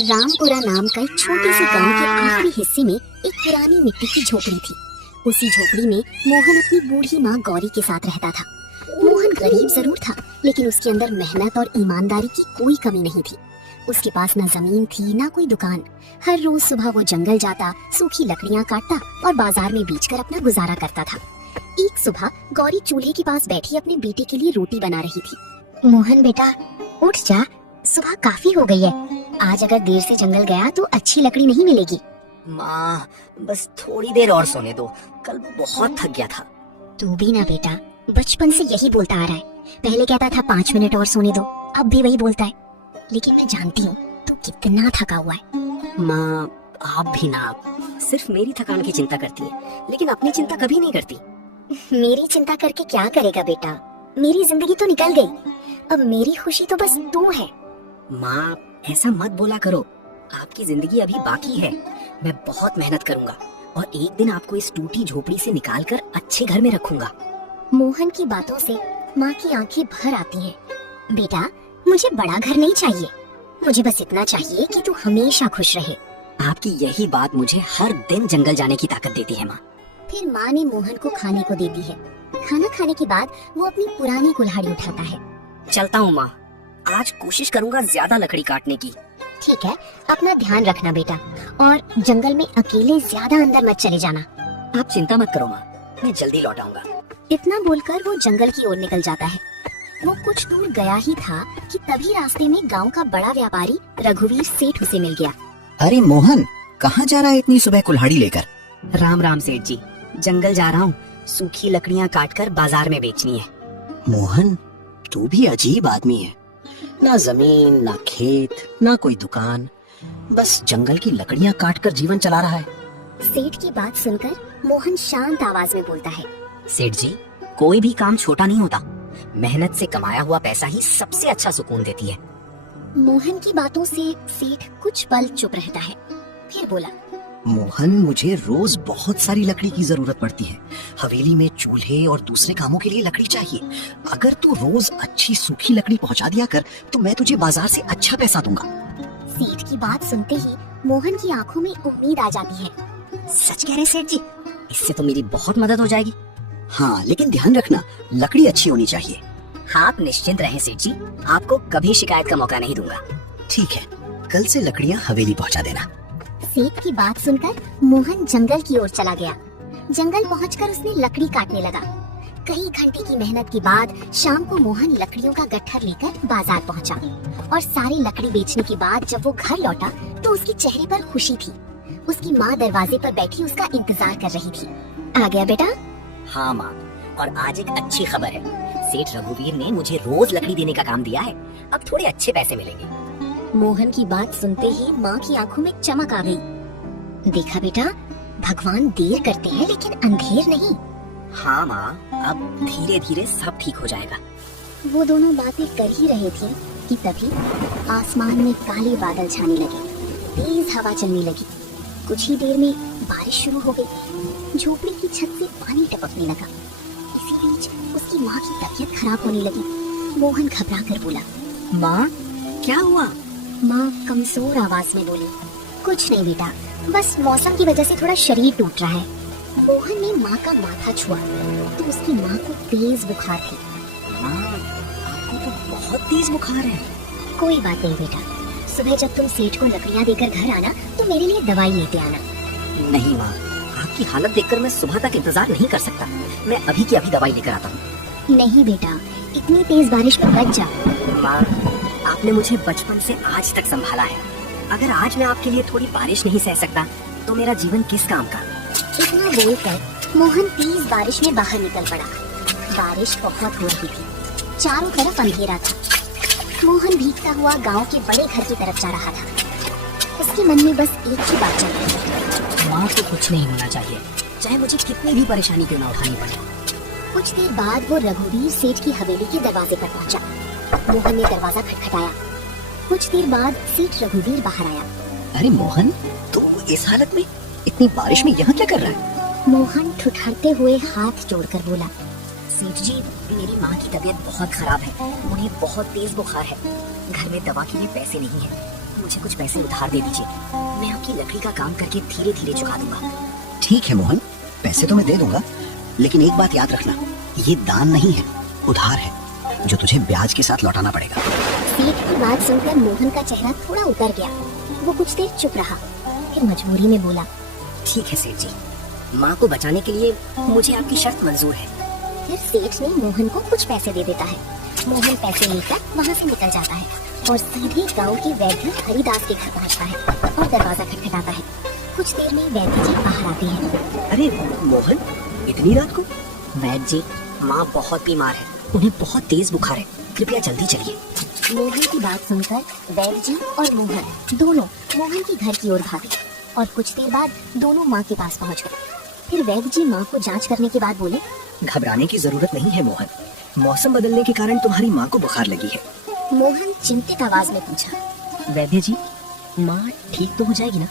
रामपुरा नाम का एक छोटे से गांव के आखिरी हिस्से में एक पुरानी मिट्टी की झोपड़ी थी। उसी झोपड़ी में मोहन अपनी बूढ़ी माँ गौरी के साथ रहता था। मोहन गरीब जरूर था, लेकिन उसके अंदर मेहनत और ईमानदारी की कोई कमी नहीं थी। उसके पास न जमीन थी न कोई दुकान। हर रोज सुबह वो जंगल जाता, सूखी लकड़ियाँ काटता और बाजार में बेचकर अपना गुजारा करता था। एक सुबह गौरी चूल्हे के पास बैठी अपने बेटे के लिए रोटी बना रही थी। मोहन बेटा उठ जा, सुबह काफी हो गई है। आज अगर देर से जंगल गया तो अच्छी लकड़ी नहीं मिलेगी। माँ, बस थोड़ी देर और सोने दो, कल बहुत थक गया था। तू भी ना बेटा, बचपन से यही बोलता आ रहा है। पहले कहता था 5 मिनट और सोने दो, अब भी वही बोलता है। लेकिन मैं जानती हूँ तू कितना थका हुआ है। माँ, आप भी ना सिर्फ मेरी थकान की चिंता करती है, लेकिन अपनी चिंता कभी नहीं करती। मेरी चिंता करके क्या करेगा बेटा, मेरी जिंदगी तो निकल गई, अब मेरी खुशी तो बस तू है। माँ, ऐसा मत बोला करो, आपकी जिंदगी अभी बाकी है। मैं बहुत मेहनत करूंगा और एक दिन आपको इस टूटी झोपड़ी से निकालकर अच्छे घर में रखूंगा। मोहन की बातों से माँ की आंखें भर आती हैं। बेटा, मुझे बड़ा घर नहीं चाहिए, मुझे बस इतना चाहिए कि तू हमेशा खुश रहे। आपकी यही बात मुझे हर दिन जंगल जाने की ताकत देती है माँ। फिर माँ ने मोहन को खाने को दे दी है। खाना खाने के बाद वो अपनी पुरानी कुल्हाड़ी उठाता है। चलता हूँ माँ, आज कोशिश करूंगा ज्यादा लकड़ी काटने की। ठीक है, अपना ध्यान रखना बेटा, और जंगल में अकेले ज्यादा अंदर मत चले जाना। आप चिंता मत करो माँ, मैं जल्दी लौट आऊंगा। इतना बोलकर वो जंगल की ओर निकल जाता है। वो कुछ दूर गया ही था कि तभी रास्ते में गांव का बड़ा व्यापारी रघुवीर सेठ उसे मिल गया। अरे मोहन, कहाँ जा रहा है इतनी सुबह कुल्हाड़ी लेकर? राम राम सेठ जी, जंगल जा रहा हूँ, सूखी लकड़ियाँ काटकर बाजार में बेचनी है। मोहन, तू भी अजीब आदमी है। ना जमीन, ना खेत, ना कोई दुकान, बस जंगल की लकड़ियाँ काटकर जीवन चला रहा है। सेठ की बात सुनकर मोहन शांत आवाज में बोलता है। सेठ जी, कोई भी काम छोटा नहीं होता, मेहनत से कमाया हुआ पैसा ही सबसे अच्छा सुकून देती है। मोहन की बातों से सेठ कुछ पल चुप रहता है, फिर बोला, मोहन, मुझे रोज बहुत सारी लकड़ी की जरूरत पड़ती है। हवेली में चूल्हे और दूसरे कामों के लिए लकड़ी चाहिए। अगर तू रोज अच्छी सूखी लकड़ी पहुंचा दिया कर तो मैं तुझे बाजार से अच्छा पैसा दूंगा। सेठ की बात सुनते ही मोहन की आंखों में उम्मीद आ जाती है। सच कह रहे सेठ जी, इससे तो मेरी बहुत मदद हो जाएगी। हाँ, लेकिन ध्यान रखना, लकड़ी अच्छी होनी चाहिए। हाँ, आप निश्चिंत रहें सेठ जी, आपको कभी शिकायत का मौका नहीं दूंगा। ठीक है, कल से लकड़ियाँ हवेली पहुंचा देना। सेठ की बात सुनकर मोहन जंगल की ओर चला गया। जंगल पहुंचकर उसने लकड़ी काटने लगा। कई घंटे की मेहनत के बाद शाम को मोहन लकड़ियों का गट्ठर लेकर बाजार पहुंचा, और सारी लकड़ी बेचने के बाद जब वो घर लौटा तो उसके चेहरे पर खुशी थी। उसकी माँ दरवाजे पर बैठी उसका इंतजार कर रही थी। आ गया बेटा? हाँ माँ, और आज एक अच्छी खबर है, सेठ रघुवीर ने मुझे रोज लकड़ी देने का काम दिया है। अब थोड़े अच्छे पैसे मिलेंगे। मोहन की बात सुनते ही माँ की आंखों में चमक आ गई। देखा बेटा, भगवान देर करते हैं लेकिन अंधेर नहीं। हाँ माँ, अब धीरे धीरे सब ठीक हो जाएगा। वो दोनों बातें कर ही रहे थे कि तभी आसमान में काले बादल छाने लगे, तेज हवा चलने लगी। कुछ ही देर में बारिश शुरू हो गई। झोपड़ी की छत से पानी टपकने लगा। इसी बीच उसकी माँ की तबीयत खराब होने लगी। मोहन घबरा कर बोला, माँ, क्या हुआ? माँ कमजोर आवाज में बोली, कुछ नहीं बेटा, बस मौसम की वजह से थोड़ा शरीर टूट रहा है। मोहन ने माँ का माथा छुआ तो उसकी माँ को तेज बुखार थी। माँ, आपको तो बहुत तेज बुखार है। कोई बात नहीं बेटा, सुबह जब तुम सेठ को लकड़ियाँ देकर घर आना तो मेरे लिए दवाई लेते आना। नहीं माँ, आपकी हालत देखकर मैं सुबह तक इंतजार नहीं कर सकता। मैं अभी की अभी दवाई लेकर आता हूँ। नहीं बेटा, इतनी तेज बारिश में बच जा। माँ, आपने मुझे बचपन से आज तक संभाला है। अगर आज मैं आपके लिए थोड़ी बारिश नहीं सह सकता तो मेरा जीवन किस काम का? इतना बोलकर मोहन तेज बारिश में बाहर निकल पड़ा। बारिश बहुत हो रही थी, चारों तरफ अंधेरा था। मोहन भीगता हुआ गांव के बड़े घर की तरफ जा रहा था। उसके मन में बस एक ही बात चल रही थी, माँ को कुछ नहीं होना चाहिए, चाहे मुझे कितनी भी परेशानी क्यों ना उठानी पड़े। कुछ देर बाद वो रघुवीर सेठ की हवेली के दरवाजे पर पहुंचा। मोहन ने दरवाजा खटखटाया। कुछ देर बाद सेठ रघुवीर बाहर आया। अरे मोहन, तू इस हालत में इतनी बारिश में यहाँ क्या कर रहा है? मोहन ठुठरते हुए हाथ जोड़कर बोला, सेठ जी, मेरी माँ की तबीयत बहुत खराब है, उन्हें बहुत तेज बुखार है। घर में दवा के लिए पैसे नहीं है। मुझे कुछ पैसे उधार दे दीजिए, मैं आपकी लकड़ी का काम करके धीरे धीरे चुका दूंगा। ठीक है मोहन, पैसे तो मैं दे दूंगा, लेकिन एक बात याद रखना, ये दान नहीं है, उधार है जो तुझे ब्याज के साथ लौटाना पड़ेगा। सेठ की बात सुनकर मोहन का चेहरा थोड़ा उतर गया। वो कुछ देर चुप रहा, फिर मजबूरी में बोला, ठीक है सेठ जी, माँ को बचाने के लिए मुझे आपकी शर्त मंजूर है। फिर सेठ ने मोहन को कुछ पैसे दे देता है। मोहन पैसे लेकर वहाँ से निकल जाता है और सीधे गांव के वैद्य हरिदास के घर पहुँचता है और दरवाजा खटखटाता है। कुछ देर में वैद्य जी बाहर आते हैं। अरे मोहन, इतनी रात को? वैद्य जी, माँ बहुत बीमार है, उन्हें बहुत तेज बुखार है, कृपया जल्दी चलिए। मोहन की बात सुनकर वैद्य जी और मोहन दोनों मोहन के घर की ओर भागे और कुछ देर बाद दोनों माँ के पास पहुँच गए। फिर वैद्य जी माँ को जांच करने के बाद बोले, घबराने की जरूरत नहीं है मोहन, मौसम बदलने के कारण तुम्हारी माँ को बुखार लगी है। मोहन चिंतित आवाज में पूछा, वैद्य जी, माँ ठीक तो हो जाएगी ना?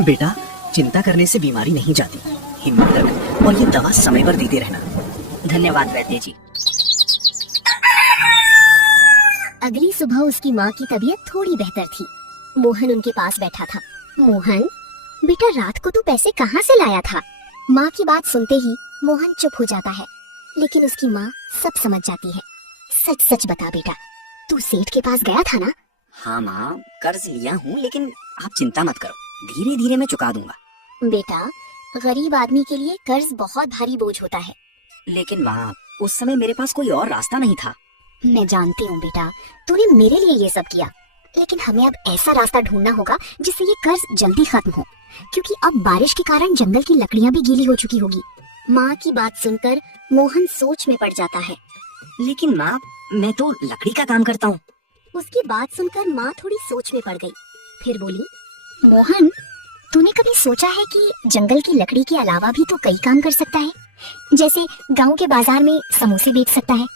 बेटा, चिंता करने से बीमारी नहीं जाती, हिम्मत रख और ये दवा समय पर देते रहना। धन्यवाद वैद्य जी। अगली सुबह उसकी माँ की तबीयत थोड़ी बेहतर थी। मोहन उनके पास बैठा था। मोहन, बेटा रात को तू पैसे कहाँ से लाया था? माँ की बात सुनते ही मोहन चुप हो जाता है, लेकिन उसकी माँ सब समझ जाती है। सच सच बता बेटा, तू सेठ के पास गया था ना? हाँ माँ, कर्ज लिया हूँ, लेकिन आप चिंता मत करो, धीरे धीरे मैं चुका दूंगा। बेटा, गरीब आदमी के लिए कर्ज बहुत भारी बोझ होता है। लेकिन माँ, उस समय मेरे पास कोई और रास्ता नहीं था। मैं जानती हूँ बेटा, तूने मेरे लिए ये सब किया, लेकिन हमें अब ऐसा रास्ता ढूंढना होगा जिससे ये कर्ज जल्दी खत्म हो, क्योंकि अब बारिश के कारण जंगल की लकड़ियाँ भी गीली हो चुकी होगी। माँ की बात सुनकर मोहन सोच में पड़ जाता है। लेकिन माँ, मैं तो लकड़ी का काम करता हूँ। उसकी बात सुनकर माँ थोड़ी सोच में पड़ गई। फिर बोली, मोहन, तूने कभी सोचा है कि जंगल की लकड़ी के अलावा भी तो कई काम कर सकता है? जैसे गांव के बाजार में समोसे बेच सकता है।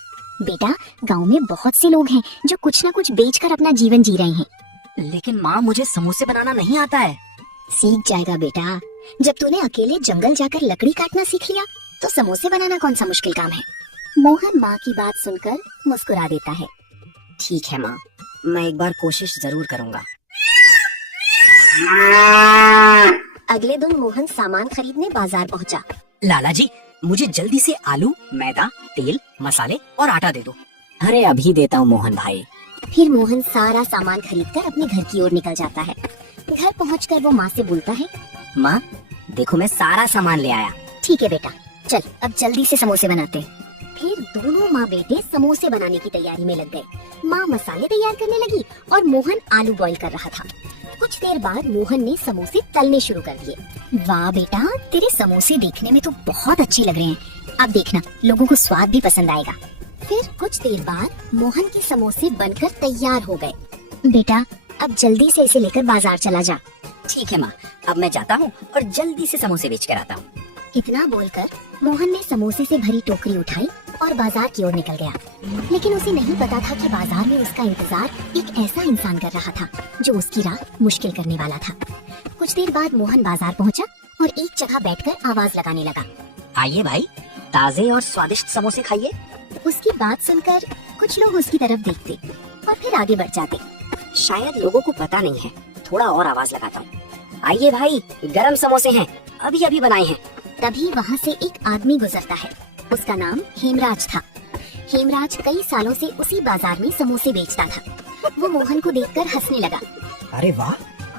बेटा, गांव में बहुत से लोग हैं जो कुछ न कुछ बेचकर अपना जीवन जी रहे हैं। लेकिन माँ, मुझे समोसे बनाना नहीं आता है। सीख जाएगा बेटा, जब तूने अकेले जंगल जाकर लकड़ी काटना सीख लिया तो समोसे बनाना कौन सा मुश्किल काम है। मोहन माँ की बात सुनकर मुस्कुरा देता है। ठीक है माँ, मैं एक बार कोशिश जरूर करूँगा। अगले दिन मोहन सामान खरीदने बाजार पहुँचा। लाला जी, मुझे जल्दी से आलू, मैदा, तेल, मसाले और आटा दे दो। अरे अभी देता हूँ मोहन भाई। फिर मोहन सारा सामान खरीदकर अपने घर की ओर निकल जाता है। घर पहुंचकर वो माँ से बोलता है, माँ, देखो मैं सारा सामान ले आया। ठीक है बेटा, चल अब जल्दी से समोसे बनाते हैं। फिर दोनों माँ बेटे समोसे बनाने की तैयारी में लग गए। माँ मसाले तैयार करने लगी और मोहन आलू बॉईल कर रहा था। कुछ देर बाद मोहन ने समोसे तलने शुरू कर दिए। वाह बेटा, तेरे समोसे देखने में तो बहुत अच्छे लग रहे हैं। अब देखना, लोगों को स्वाद भी पसंद आएगा। फिर कुछ देर बाद मोहन के समोसे बनकर तैयार हो गए। बेटा, अब जल्दी से इसे लेकर बाजार चला जा। ठीक है माँ, अब मैं जाता हूँ और जल्दी से समोसे बेच कर आता हूँ। इतना बोलकर मोहन ने समोसे से भरी टोकरी उठाई और बाजार की ओर निकल गया। लेकिन उसे नहीं पता था कि बाजार में उसका इंतजार एक ऐसा इंसान कर रहा था जो उसकी राह मुश्किल करने वाला था। कुछ देर बाद मोहन बाजार पहुंचा और एक जगह बैठकर आवाज लगाने लगा, आइए भाई, ताजे और स्वादिष्ट समोसे खाइए। उसकी बात सुनकर कुछ लोग उसकी तरफ देखते और फिर आगे बढ़ जाते। शायद लोगों को पता नहीं है, थोड़ा और आवाज लगाता हूँ। आइए भाई, गरम समोसे हैं, अभी अभी बनाए हैं। तभी वहाँ से एक आदमी गुजरता है। उसका नाम हेमराज था। हेमराज कई सालों से उसी बाजार में समोसे बेचता था। वो मोहन को देखकर हंसने लगा। अरे वाह,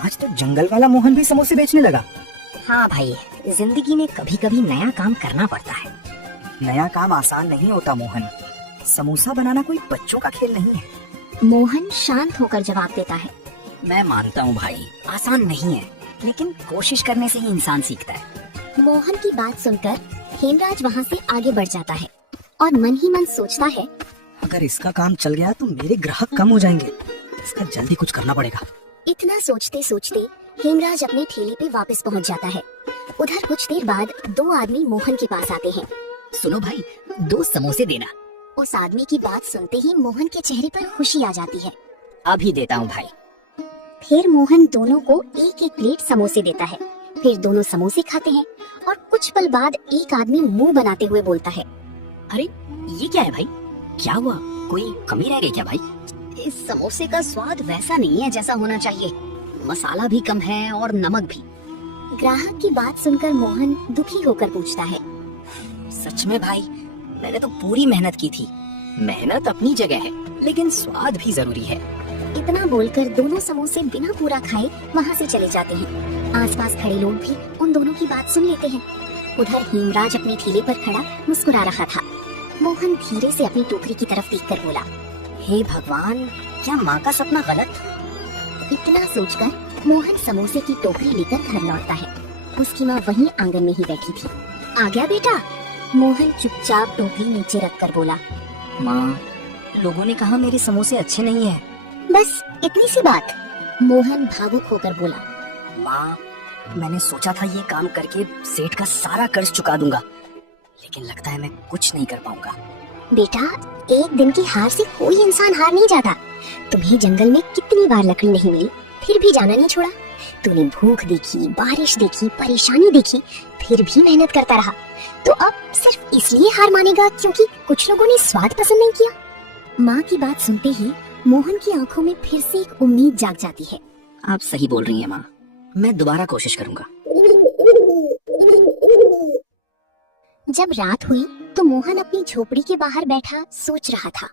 आज तो जंगल वाला मोहन भी समोसे बेचने लगा। हाँ भाई, जिंदगी में कभी कभी नया काम करना पड़ता है। नया काम आसान नहीं होता मोहन, समोसा बनाना कोई बच्चों का खेल नहीं है। मोहन शांत होकर जवाब देता है, मैं मानता हूँ भाई, आसान नहीं है, लेकिन कोशिश करने से ही इंसान सीखता है। मोहन की बात सुनकर हेमराज वहाँ से आगे बढ़ जाता है और मन ही मन सोचता है, अगर इसका काम चल गया तो मेरे ग्राहक कम हो जाएंगे, इसका जल्दी कुछ करना पड़ेगा। इतना सोचते सोचते हेमराज अपने ठेले पे वापस पहुँच जाता है। उधर कुछ देर बाद दो आदमी मोहन के पास आते हैं। सुनो भाई, 2 समोसे देना। उस आदमी की बात सुनते ही मोहन के चेहरे पर खुशी आ जाती है। अभी देता हूँ भाई। फिर मोहन दोनों को एक एक प्लेट समोसे देता है। फिर दोनों समोसे खाते हैं और कुछ पल बाद एक आदमी मुंह बनाते हुए बोलता है, अरे ये क्या है भाई, क्या हुआ, कोई कमी रह गई क्या भाई? इस समोसे का स्वाद वैसा नहीं है जैसा होना चाहिए। मसाला भी कम है और नमक भी। ग्राहक की बात सुनकर मोहन दुखी होकर पूछता है। सच में भाई, मैंने तो पूरी मेहनत की थी। मेहनत अपनी जगह है, लेकिन स्वाद भी जरूरी है। इतना बोलकर दोनों समोसे बिना पूरा खाए वहाँ से चले जाते हैं। आसपास खड़े लोग भी उन दोनों की बात सुन लेते हैं। उधर हेमराज अपने ठेले पर खड़ा मुस्कुरा रहा था। मोहन धीरे से अपनी टोकरी की तरफ देखकर बोला, हे भगवान, क्या माँ का सपना गलत? इतना सोचकर मोहन समोसे की टोकरी लेकर घर लौटता है। उसकी माँ वहीं आंगन में ही बैठी थी। आ गया बेटा? मोहन चुपचाप टोकरी नीचे रखकर बोला। माँ, लोगों ने कहा मेरे समोसे अच्छे नहीं हैं। बस इतनी सी बात? मोहन भावुक होकर बोला। माँ, मैंने सोचा था ये काम करके सेठ का सारा कर्ज चुका दूंगा, लेकिन लगता है मैं कुछ नहीं कर पाऊंगा। बेटा, एक दिन की हार से कोई इंसान हार नहीं जाता। तुम्हें जंगल में कितनी बार लकड़ी नहीं मिली, फिर भी जाना नहीं छोड़ा। तूने भूख देखी, बारिश देखी, परेशानी देखी, फिर भी मेहनत करता रहा। तो अब सिर्फ इसलिए हार मानेगा क्योंकि कुछ लोगों ने स्वाद पसंद नहीं किया? माँ की बात सुनते ही मोहन की आंखों में फिर से एक उम्मीद जाग जाती है। आप सही बोल रही हैं माँ, मैं दोबारा कोशिश करूंगा। जब रात हुई तो मोहन अपनी झोपड़ी के बाहर बैठा सोच रहा था।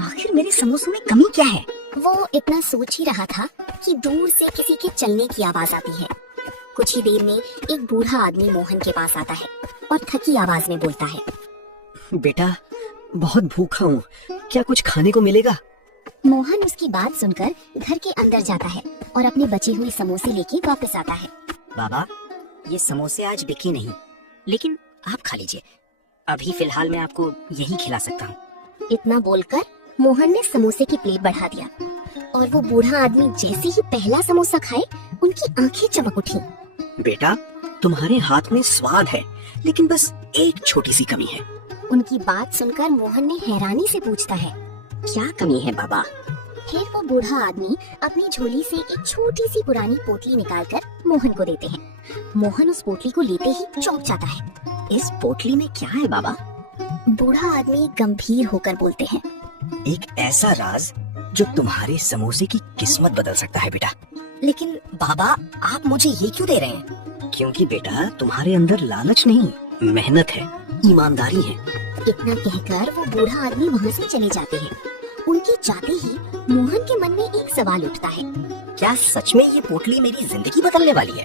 आखिर मेरे समोसों में कमी क्या है? वो इतना सोच ही रहा था कि दूर से किसी के चलने की आवाज आती है। कुछ ही देर में एक बूढ़ा आदमी मोहन के पास आता है और थकी आवाज में बोलता है, बेटा, बहुत भूखा हूँ, क्या कुछ खाने को मिलेगा? मोहन उसकी बात सुनकर घर के अंदर जाता है और अपने बचे हुए समोसे लेके वापस आता है। बाबा, ये समोसे आज बिके नहीं, लेकिन आप खा लीजिए। अभी फिलहाल मैं आपको यही खिला सकता हूँ। इतना बोलकर मोहन ने समोसे की प्लेट बढ़ा दिया और वो बूढ़ा आदमी जैसे ही पहला समोसा खाए, उनकी आंखें चमक उठी। बेटा, तुम्हारे हाथ में स्वाद है, लेकिन बस एक छोटी सी कमी है। उनकी बात सुनकर मोहन ने हैरानी से पूछता है, क्या कमी है बाबा? फिर वो बूढ़ा आदमी अपनी झोली से एक छोटी सी पुरानी पोटली निकालकर मोहन को देते हैं। मोहन उस पोटली को लेते ही चौंक जाता है। इस पोटली में क्या है बाबा? बूढ़ा आदमी गंभीर होकर बोलते हैं, एक ऐसा राज जो तुम्हारे समोसे की किस्मत बदल सकता है बेटा। लेकिन बाबा, आप मुझे ये क्यों दे रहे हैं? क्योंकि बेटा, तुम्हारे अंदर लालच नहीं, मेहनत है, ईमानदारी है। इतना कहकर वो बूढ़ा आदमी वहाँ से चले जाते हैं। उनके जाते ही मोहन के मन में एक सवाल उठता है, क्या सच में ये पोटली मेरी जिंदगी बदलने वाली है?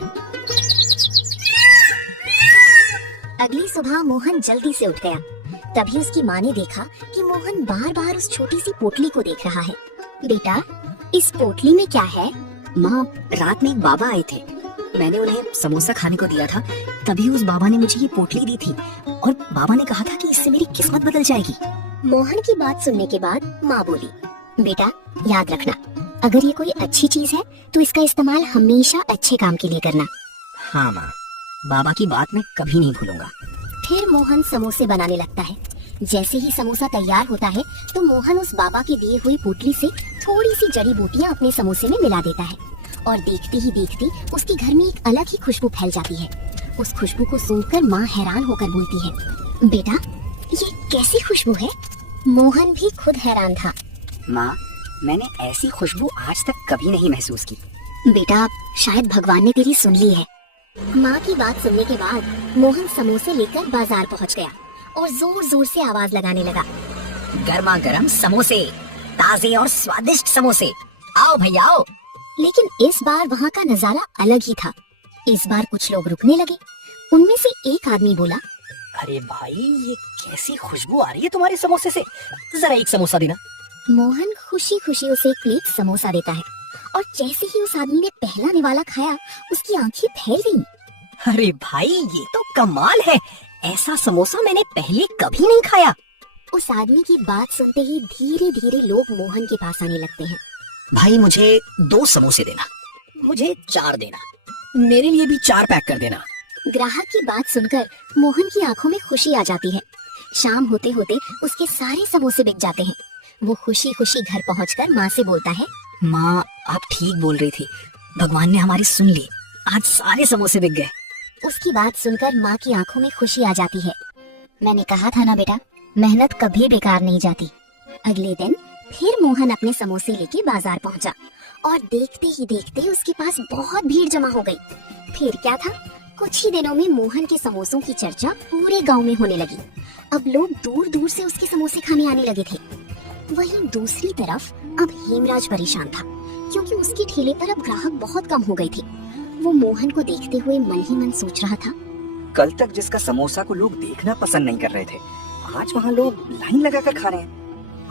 अगली सुबह मोहन जल्दी से उठ गया। तभी उसकी माँ ने देखा कि मोहन बार बार उस छोटी सी पोटली को देख रहा है। बेटा, इस पोटली में क्या है? माँ, रात में एक बाबा आए थे, मैंने उन्हें समोसा खाने को दिया था, तभी उस बाबा ने मुझे ये पोटली दी थी और बाबा ने कहा था कि इससे मेरी किस्मत बदल जाएगी। मोहन की बात सुनने के बाद माँ बोली, बेटा, याद रखना, अगर ये कोई अच्छी चीज है तो इसका इस्तेमाल हमेशा अच्छे काम के लिए करना। हाँ माँ, बाबा की बात मैं कभी नहीं भूलूंगा। फिर मोहन समोसे बनाने लगता है। जैसे ही समोसा तैयार होता है तो मोहन उस बाबा की दी हुई पोटली से थोड़ी सी जड़ी बूटियां अपने समोसे में मिला देता है और देखते ही देखते उसके घर में एक अलग ही खुशबू फैल जाती है। उस खुशबू को सुनकर माँ हैरान होकर बोलती है, बेटा, ये कैसी खुशबू है? मोहन भी खुद हैरान था। माँ, मैंने ऐसी खुशबू आज तक कभी नहीं महसूस की। बेटा, शायद भगवान ने तेरी सुन ली है। माँ की बात सुनने के बाद मोहन समोसे लेकर बाजार पहुँच गया और जोर जोर से आवाज लगाने लगा, गर्मा गर्म समोसे, ताजे और स्वादिष्ट समोसे, आओ भैया आओ। लेकिन इस बार वहाँ का नजारा अलग ही था। इस बार कुछ लोग रुकने लगे। उनमें से एक आदमी बोला, अरे भाई, ये कैसी खुशबू आ रही है तुम्हारे समोसे से, जरा एक समोसा देना। मोहन खुशी खुशी उसे एक प्लेट समोसा देता है और जैसे ही उस आदमी ने पहला निवाला खाया, उसकी आंखें फैल गईं। अरे भाई, ये तो कमाल है, ऐसा समोसा मैंने पहले कभी नहीं खाया। उस आदमी की बात सुनते ही धीरे धीरे लोग मोहन के पास आने लगते हैं। भाई, मुझे 2 समोसे देना। मुझे 4 देना। मेरे लिए भी 4 पैक कर देना। ग्राहक की बात सुनकर मोहन की आंखों में खुशी आ जाती है। शाम होते होते उसके सारे समोसे बिक जाते हैं। वो खुशी खुशी घर पहुंचकर माँ से बोलता है, माँ, आप ठीक बोल रही थी, भगवान ने हमारी सुन ली, आज सारे समोसे बिक गए। उसकी बात सुनकर माँ की आंखों में खुशी आ जाती है। मैंने कहा था ना बेटा, मेहनत कभी बेकार नहीं जाती। अगले दिन फिर मोहन अपने समोसे लेके बाजार पहुंचा और देखते ही देखते उसके पास बहुत भीड़ जमा हो गई। फिर क्या था, कुछ ही दिनों में मोहन के समोसों की चर्चा पूरे गांव में होने लगी। अब लोग दूर दूर से उसके समोसे खाने आने लगे थे। वहीं दूसरी तरफ अब हेमराज परेशान था, क्योंकि उसके ठेले पर अब ग्राहक बहुत कम हो गए थे। वो मोहन को देखते हुए मन ही मन सोच रहा था, कल तक जिसका समोसा को लोग देखना पसंद नहीं कर रहे थे, आज वहाँ लोग लाइन लगाकर खा रहे हैं।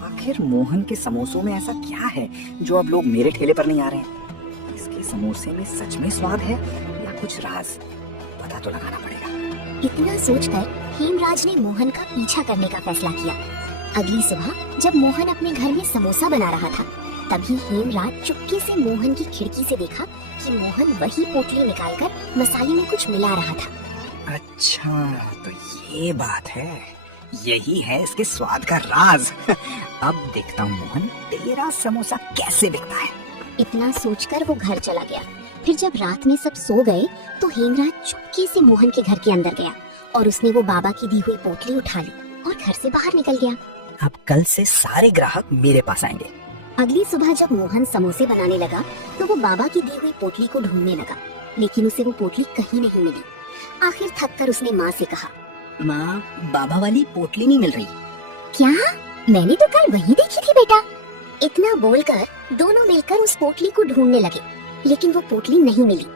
आखिर मोहन के समोसों में ऐसा क्या है जो अब लोग मेरे ठेले पर नहीं आ रहे हैं? इसके समोसे में सच में स्वाद है या कुछ राज? पता तो लगाना पड़ेगा। इतना सोचकर हेमराज ने मोहन का पीछा करने का फैसला किया। अगली सुबह जब मोहन अपने घर में समोसा बना रहा था, तभी हेमराज चुपके से मोहन की खिड़की से देखा कि मोहन वही पोटली निकालकर मसाले में कुछ मिला रहा था। अच्छा, तो ये बात है, यही है इसके स्वाद का राज। अब देखता हूँ मोहन, तेरा समोसा कैसे बिकता है। इतना सोचकर वो घर चला गया। फिर जब रात में सब सो गए तो हेमराज चुपके से मोहन के घर के अंदर गया और उसने वो बाबा की दी हुई पोटली उठा ली और घर से बाहर निकल गया। अब कल से सारे ग्राहक मेरे पास आएंगे। अगली सुबह जब मोहन समोसे बनाने लगा तो वो बाबा की दी हुई पोटली को ढूंढने लगा, लेकिन उसे वो पोटली कहीं नहीं मिली। आखिर थककर उसने माँ से कहा, माँ, बाबा वाली पोटली नहीं मिल रही। क्या? मैंने तो कल वही देखी थी बेटा। इतना बोलकर दोनों मिलकर उस पोटली को ढूंढने लगे, लेकिन वो पोटली नहीं मिली।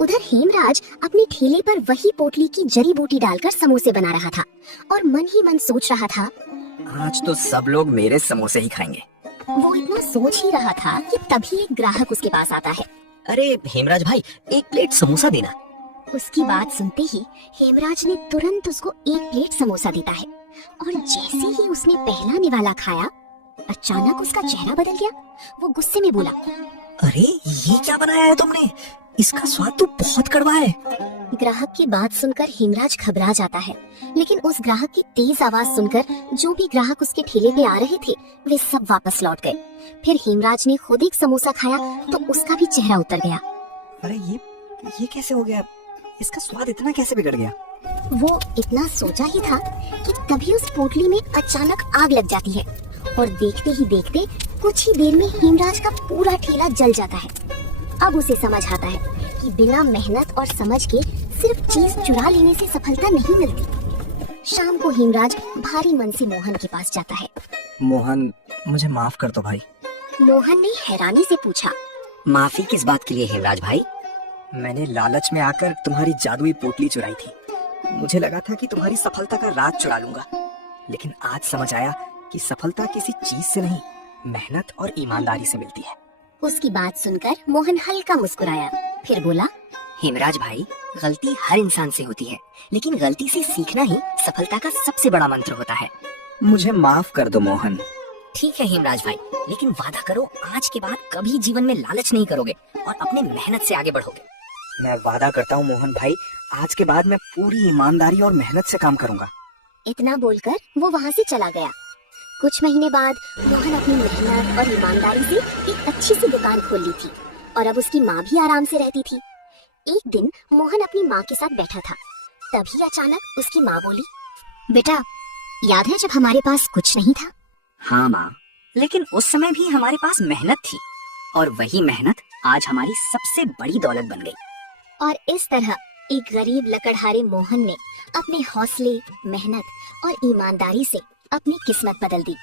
उधर हेमराज अपने ठेले पर वही पोटली की जड़ी बूटी डालकर समोसे बना रहा था और मन ही मन सोच रहा था, आज तो सब लोग मेरे समोसे ही खाएंगे। वो इतना सोच ही रहा था कि तभी एक ग्राहक उसके पास आता है। अरे हेमराज भाई, एक प्लेट समोसा देना। उसकी बात सुनते ही हेमराज ने तुरंत उसको एक प्लेट समोसा देता है और जैसे ही उसने पहला निवाला खाया, अचानक उसका चेहरा बदल गया। वो गुस्से में बोला, अरे ये क्या बनाया है तुमने? इसका स्वाद तो बहुत कड़वा है। ग्राहक की बात सुनकर हेमराज घबरा जाता है, लेकिन उस ग्राहक की तेज आवाज सुनकर जो भी ग्राहक उसके ठेले पे आ रहे थे वे सब वापस लौट गए। फिर हेमराज ने खुद एक समोसा खाया तो उसका भी चेहरा उतर गया। अरे ये कैसे हो गया? इसका स्वाद इतना कैसे बिगड़ गया? वो इतना सोचा ही था कि तभी उस पोटली में अचानक आग लग जाती है और देखते ही देखते कुछ ही देर में हेमराज का पूरा ठेला जल जाता है। अब उसे समझ आता है कि बिना मेहनत और समझ के सिर्फ चीज चुरा लेने से सफलता नहीं मिलती। शाम को हेमराज भारी मन से मोहन के पास जाता है। मोहन, मुझे माफ कर दो भाई। मोहन ने हैरानी से पूछा, माफी किस बात के लिए हेमराज भाई? मैंने लालच में आकर तुम्हारी जादुई पोटली चुराई थी। मुझे लगा था कि तुम्हारी सफलता का राज चुरा लूंगा, लेकिन आज समझ आया कि सफलता किसी चीज से नहीं, मेहनत और ईमानदारी से मिलती है। उसकी बात सुनकर मोहन हल्का मुस्कुराया, फिर बोला, हेमराज भाई, गलती हर इंसान से होती है, लेकिन गलती से सीखना ही सफलता का सबसे बड़ा मंत्र होता है। मुझे माफ कर दो मोहन। ठीक है हेमराज भाई, लेकिन वादा करो आज के बाद कभी जीवन में लालच नहीं करोगे और अपने मेहनत से आगे बढ़ोगे। मैं वादा करता हूँ मोहन भाई, आज के बाद मैं पूरी ईमानदारी और मेहनत से काम करूँगा। इतना बोलकर वो वहाँ से चला गया। कुछ महीने बाद मोहन अपनी मेहनत और ईमानदारी से एक अच्छी सी दुकान खोल ली थी और अब उसकी माँ भी आराम से रहती थी। एक दिन मोहन अपनी माँ के साथ बैठा था, तभी अचानक उसकी माँ बोली, बेटा, याद है जब हमारे पास कुछ नहीं था? हाँ माँ, लेकिन उस समय भी हमारे पास मेहनत थी और वही मेहनत आज हमारी सबसे बड़ी दौलत बन गई। और इस तरह एक गरीब लकड़हारे मोहन ने अपने हौसले, मेहनत और ईमानदारी से अपनी किस्मत बदल दी।